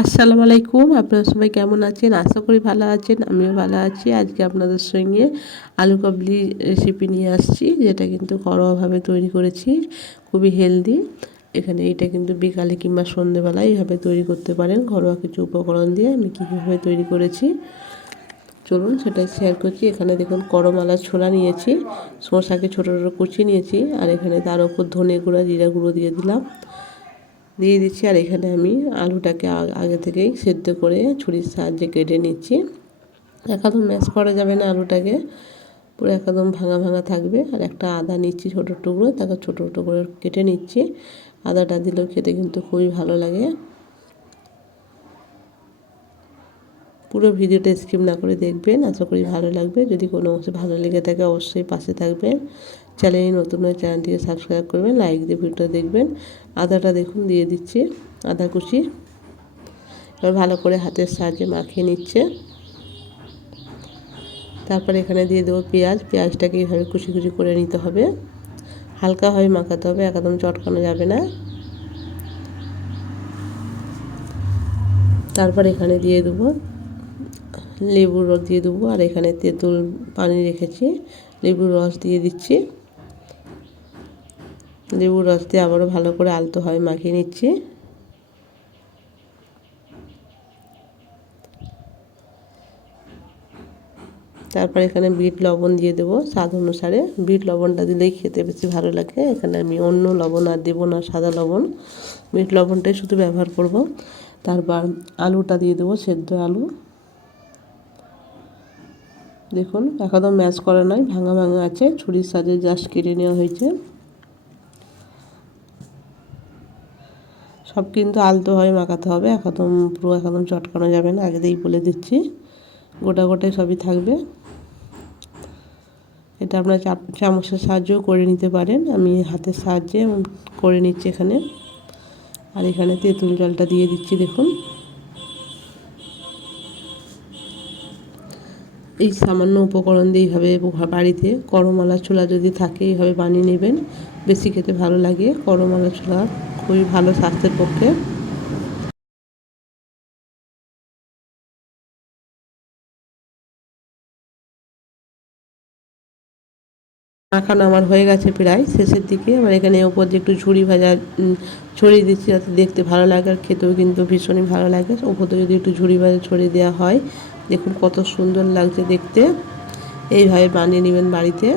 আসসালামু আলাইকুম, আপনারা সবাই কেমন আছেন? আশা করি ভালো আছেন, আমিও ভালো আছি। আজকে আপনাদের সঙ্গে আলু কাবলি রেসিপি নিয়ে আসছি, যেটা কিন্তু ঘরোয়াভাবে তৈরি করেছি, খুবই হেলদি এখানে এটা কিন্তু বিকালে কিংবা সন্ধেবেলায় এইভাবে তৈরি করতে পারেন। ঘরোয়া কিছু উপকরণ দিয়ে আমি কীভাবে তৈরি করেছি, চলুন সেটাই শেয়ার করছি। এখানে দেখুন, করমালা ছোলা নিয়েছি শসাকে ছোটো ছোটো কুচি নিয়েছি, আর এখানে তার উপর ধনে গুঁড়া, জিরা গুঁড়ো দিয়ে দিলাম। দিয়ে দিচ্ছি আর এখানে আমি আলুটাকে আগে থেকেই সেদ্ধ করে ছুরির সাহায্যে কেটে নিচ্ছি। একদম ম্যাশ করা যাবে না আলুটাকে, পুরো একদম ভাঙা ভাঙা থাকবে। আর একটা আদা নিচ্ছি ছোটো টুকরো, তাকে ছোটো ছোটো করে কেটে নিচ্ছি। আদাটা দিলেও খেতে কিন্তু খুবই ভালো লাগে। পুরো ভিডিওটা স্কিপ না করে দেখবেন, আশা করি ভালো লাগবে। যদি কোনো অংশে ভালো লেগে থাকে অবশ্যই পাশে থাকবেন। চ্যানেলে নতুন হয়ে চ্যানেলটিকে সাবস্ক্রাইব করবেন লাইক দিয়ে ভিডিওটা দেখবেন। আদাটা দেখুন, দিয়ে দিচ্ছি আদা কুচি। এবার ভালো করে হাতের সাহায্যে মাখিয়ে নিচ্ছে। তারপর এখানে দিয়ে দেবো পেঁয়াজ। পেঁয়াজটাকে এইভাবে কুচি কুচি করে নিতে হবে। হালকাভাবে মাখাতে হবে, একদম চটকানো যাবে না। তারপর এখানে দিয়ে দেবো লেবুর রস দিয়ে দেবো। আর এখানে তেঁতুল পানি রেখেছি, লেবুর রস দিয়ে দিচ্ছি। লেবুর রস দিয়ে আবারও ভালো করে আলতো হয়, মাখিয়ে নিচ্ছি। তারপর এখানে বিট লবণ দিয়ে দেবো স্বাদ অনুসারে। বিট লবণটা দিলেই খেতে বেশি ভালো লাগে। এখানে আমি অন্য লবণ আর দেবো না, সাদা লবণ। বিট লবণটাই শুধু ব্যবহার করব। তারপর আলুটা দিয়ে দেবো, সেদ্ধ আলু। দেখুন একদম ম্যাচ করা নয় ভাঙা ভাঙা আছে। ছুরির সাজে জাস্ট কেটে নেওয়া হয়েছে। সব কিন্তু আলতোভাবে মাখাতে হবে, একদম পুরো একদম চটকানো যাবে না, আগে দিয়েই বলে দিচ্ছি। গোটা গোটাই সবই থাকবে। এটা আপনার চামচের সাহায্যেও করে নিতে পারেন, আমি হাতের সাহায্যে করে নিচ্ছি এখানে। আর এখানে তেঁতুল জলটা দিয়ে দিচ্ছি, দেখুন। এই সামান্য উপকরণ দিয়ে এইভাবে বাড়িতে করমালা ছোলা যদি থাকে, এইভাবে বানিয়ে নেবেন, বেশি খেতে ভালো লাগে। করমালা ছোলা খুবই ভালো স্বাস্থ্যের পক্ষে। মাখানো আমার হয়ে গেছে প্রায়, শেষের দিকে। আমার এখানে ওপর দিয়ে একটু ঝুড়ি ভাজা ছড়িয়ে দিচ্ছি যাতে দেখতে ভালো লাগে আর খেতেও কিন্তু ভীষণই ভালো লাগে। ওপর দিয়ে যদি একটু ঝুড়ি ভাজা ছড়িয়ে দেওয়া হয়, দেখুন কত সুন্দর লাগছে দেখতে। এইভাবে বানিয়ে নেবেন বাড়িতে।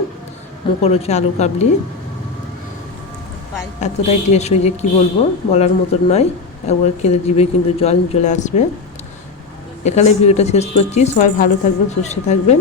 মুখরোচে আলু কাবলি। এতটাই টেস্ট যায় কী বলব, বলার মতন নয়। একবার খেলে জিবে কিন্তু জল চলে আসবে। এখানে ভিডিওটা শেষ করছি। সবাই ভালো থাকবেন, সুস্থ থাকবেন।